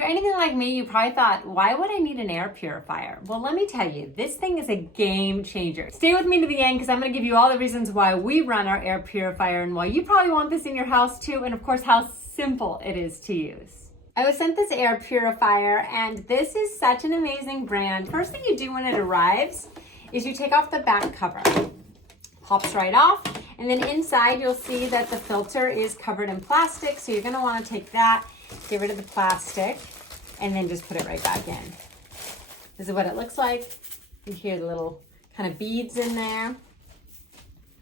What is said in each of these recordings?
you're anything like me, you probably thought, why would I need an air purifier? Well, let me tell you, this thing is a game changer. Stay with me to the end because I'm going to give you all the reasons why we run our air purifier and why you probably want this in your house too, and of course how simple it is to use. I was sent this air purifier and this is such an amazing brand. First thing you do when it arrives is you take off the back cover. Pops right off, and then inside you'll see that the filter is covered in plastic, so you're going to want to take that, get rid of the plastic, and then just put it right back in. This is what it looks like. You hear the little kind of beads in there.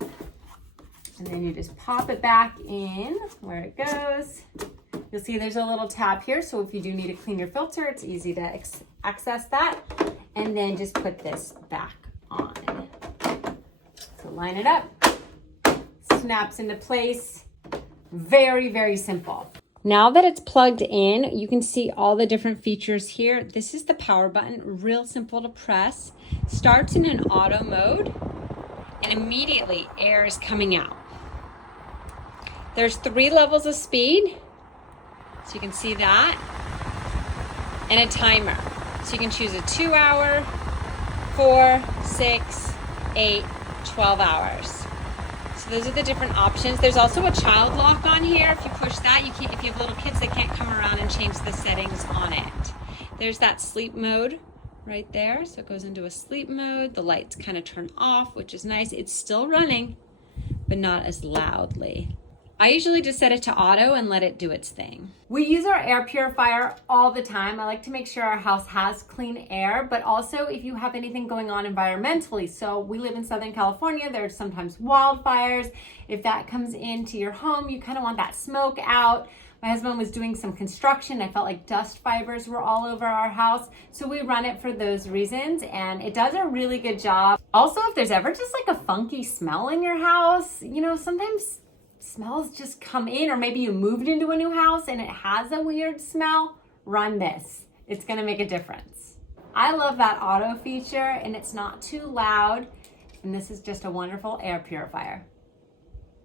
And then you just pop it back in where it goes. You'll see there's a little tab here, so if you do need to clean your filter, it's easy to access that. And then just put this back on. So line it up, snaps into place. Very, very simple. Now that it's plugged in, you can see all the different features here. This is the power button, real simple to press. Starts in an auto mode, and immediately air is coming out. There's 3 levels of speed, so you can see that, and a timer. So you can choose a 2-hour, 4, 6, 8, 12 hours. So those are the different options. There's also a child lock on here. If you push that, you can't, if you have little kids, they can't come around and change the settings on it. There's that sleep mode right there. So it goes into a sleep mode. The lights kind of turn off, which is nice. It's still running, but not as loudly. I usually just set it to auto and let it do its thing. We use our air purifier all the time. I like to make sure our house has clean air, but also if you have anything going on environmentally. So we live in Southern California, there's sometimes wildfires. If that comes into your home, you kind of want that smoke out. My husband was doing some construction. I felt like dust fibers were all over our house. So we run it for those reasons, and it does a really good job. Also, if there's ever just like a funky smell in your house, you know, sometimes smells just come in, or maybe you moved into a new house and it has a weird smell, run this. It's gonna make a difference. I love that auto feature, and it's not too loud, and this is just a wonderful air purifier.